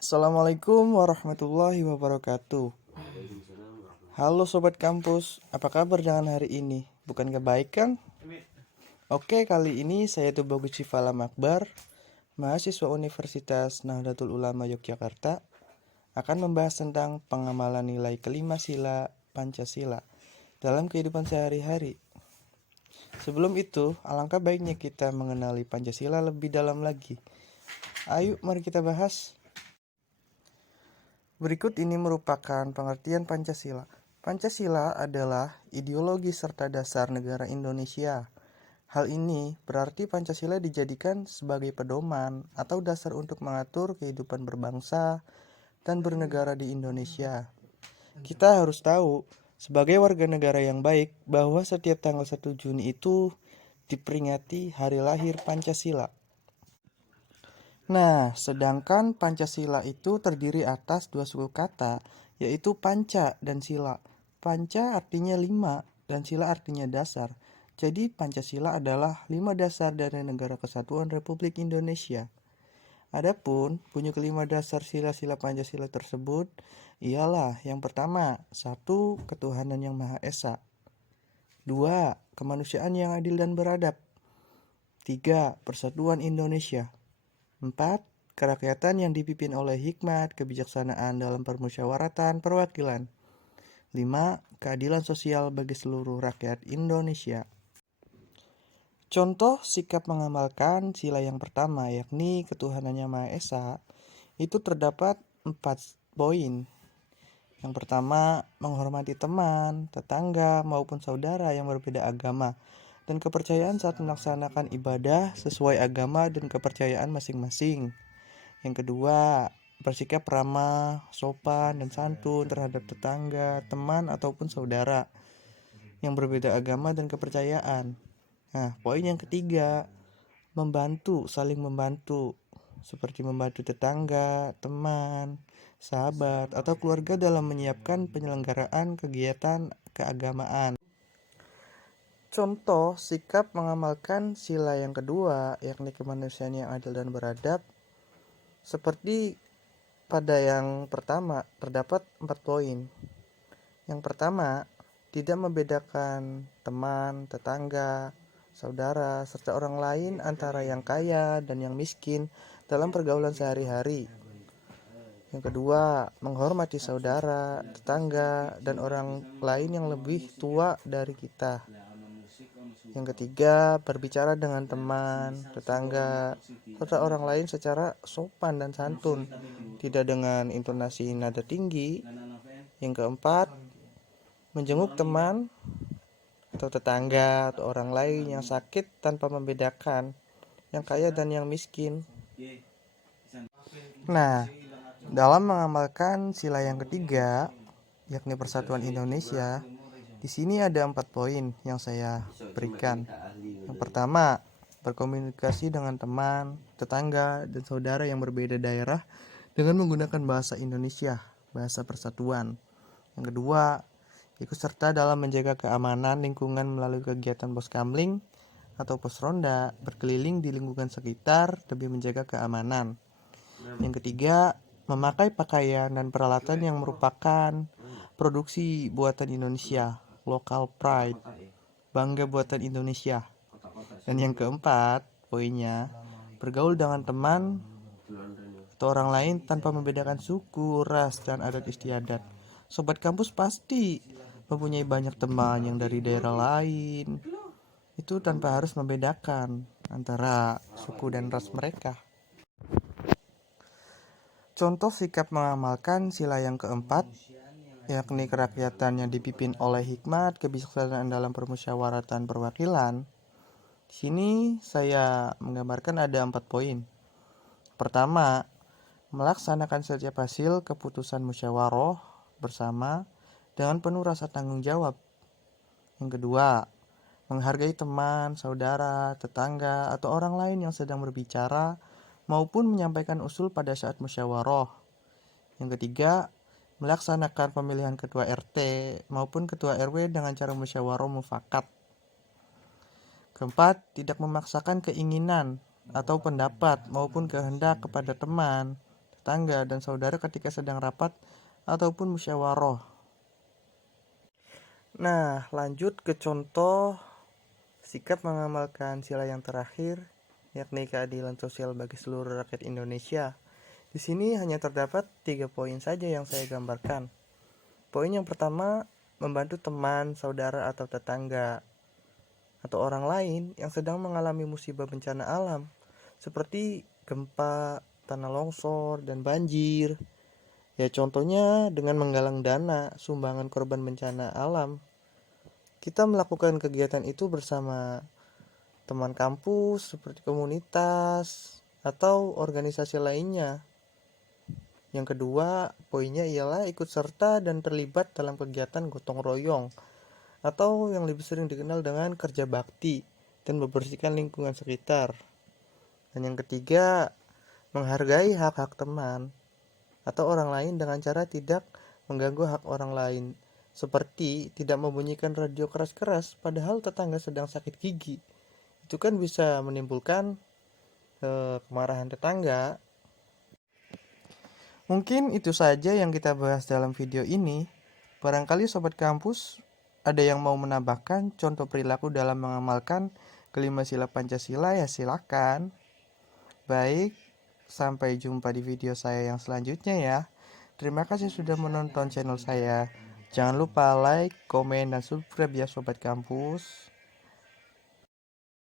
Assalamualaikum warahmatullahi wabarakatuh. Halo sobat kampus, apa kabar dengan hari ini? Bukankah baik kan? Oke, kali ini saya Tubagus Cifalam Akbar, mahasiswa Universitas Nahdlatul Ulama Yogyakarta, akan membahas tentang pengamalan nilai kelima sila Pancasila dalam kehidupan sehari-hari. Sebelum itu, alangkah baiknya kita mengenali Pancasila lebih dalam lagi. Ayo, mari kita bahas. Berikut ini merupakan pengertian Pancasila. Pancasila adalah ideologi serta dasar negara Indonesia. Hal ini berarti Pancasila dijadikan sebagai pedoman atau dasar untuk mengatur kehidupan berbangsa dan bernegara di Indonesia. Kita harus tahu, sebagai warga negara yang baik, bahwa setiap tanggal 1 Juni itu diperingati hari lahir Pancasila. Nah, sedangkan Pancasila itu terdiri atas dua suku kata, yaitu panca dan sila. Panca artinya 5 dan sila artinya dasar. Jadi Pancasila adalah 5 dasar dari Negara Kesatuan Republik Indonesia. Adapun bunyi kelima dasar sila-sila Pancasila tersebut ialah yang pertama, 1. Ketuhanan yang Maha Esa. 2. Kemanusiaan yang adil dan beradab. 3. Persatuan Indonesia. 4. Kerakyatan yang dipimpin oleh hikmat kebijaksanaan dalam permusyawaratan perwakilan. 5. Keadilan sosial bagi seluruh rakyat Indonesia. Contoh sikap mengamalkan sila yang pertama, yakni ketuhanan yang Maha Esa, itu terdapat 4 poin. Yang pertama, menghormati teman, tetangga, maupun saudara yang berbeda agama dan kepercayaan saat melaksanakan ibadah sesuai agama dan kepercayaan masing-masing. Yang kedua, bersikap ramah, sopan, dan santun terhadap tetangga, teman, ataupun saudara yang berbeda agama dan kepercayaan. Nah, poin yang ketiga, membantu, saling membantu, seperti membantu tetangga, teman, sahabat, atau keluarga dalam menyiapkan penyelenggaraan kegiatan keagamaan. Contoh sikap mengamalkan sila yang kedua, yakni kemanusiaan yang adil dan beradab, seperti pada yang pertama terdapat 4 poin. Yang pertama, tidak membedakan teman, tetangga, saudara, serta orang lain antara yang kaya dan yang miskin dalam pergaulan sehari-hari. Yang kedua, menghormati saudara, tetangga, dan orang lain yang lebih tua dari kita. Yang ketiga, berbicara dengan teman, tetangga, serta orang lain secara sopan dan santun, tidak dengan intonasi nada tinggi. Yang keempat, menjenguk teman atau tetangga atau orang lain yang sakit tanpa membedakan yang kaya dan yang miskin. Nah, dalam mengamalkan sila yang ketiga, yakni Persatuan Indonesia, di sini ada 4 poin yang saya berikan. Yang pertama, berkomunikasi dengan teman, tetangga, dan saudara yang berbeda daerah dengan menggunakan bahasa Indonesia, bahasa persatuan. Yang kedua, ikut serta dalam menjaga keamanan lingkungan melalui kegiatan poskamling atau pos ronda, berkeliling di lingkungan sekitar demi menjaga keamanan. Yang ketiga, memakai pakaian dan peralatan yang merupakan produksi buatan Indonesia, local pride, bangga buatan Indonesia. Dan yang keempat, poinnya, bergaul dengan teman atau orang lain tanpa membedakan suku, ras, dan adat istiadat. Sobat kampus pasti mempunyai banyak teman yang dari daerah lain. Itu tanpa harus membedakan antara suku dan ras mereka. Contoh sikap mengamalkan sila yang keempat, yakni kerakyatan yang dipimpin oleh hikmat kebijaksanaan dalam permusyawaratan perwakilan. Di sini saya menggambarkan ada 4 poin. Pertama, melaksanakan setiap hasil keputusan musyawarah bersama dengan penuh rasa tanggung jawab. Yang kedua, menghargai teman, saudara, tetangga, atau orang lain yang sedang berbicara maupun menyampaikan usul pada saat musyawarah. Yang ketiga, melaksanakan pemilihan ketua RT maupun ketua RW dengan cara musyawarah mufakat. Keempat, tidak memaksakan keinginan atau pendapat maupun kehendak kepada teman, tetangga, dan saudara ketika sedang rapat ataupun musyawarah. Nah, lanjut ke contoh sikap mengamalkan sila yang terakhir, yakni keadilan sosial bagi seluruh rakyat Indonesia. Di sini hanya terdapat 3 poin saja yang saya gambarkan. Poin yang pertama, membantu teman, saudara, atau tetangga, atau orang lain yang sedang mengalami musibah bencana alam, seperti gempa, tanah longsor, dan banjir. Ya, contohnya dengan menggalang dana sumbangan korban bencana alam. Kita melakukan kegiatan itu bersama teman kampus, seperti komunitas, atau organisasi lainnya. Yang kedua, poinnya ialah ikut serta dan terlibat dalam kegiatan gotong royong, atau yang lebih sering dikenal dengan kerja bakti, dan membersihkan lingkungan sekitar. Dan yang ketiga, menghargai hak-hak teman atau orang lain dengan cara tidak mengganggu hak orang lain, seperti tidak membunyikan radio keras-keras padahal tetangga sedang sakit gigi. Itu kan bisa menimbulkan kemarahan tetangga. Mungkin itu saja yang kita bahas dalam video ini. Barangkali sobat kampus ada yang mau menambahkan contoh perilaku dalam mengamalkan kelima sila Pancasila, ya silakan. Baik, sampai jumpa di video saya yang selanjutnya ya. Terima kasih sudah menonton channel saya. Jangan lupa like, komen, dan subscribe ya sobat kampus.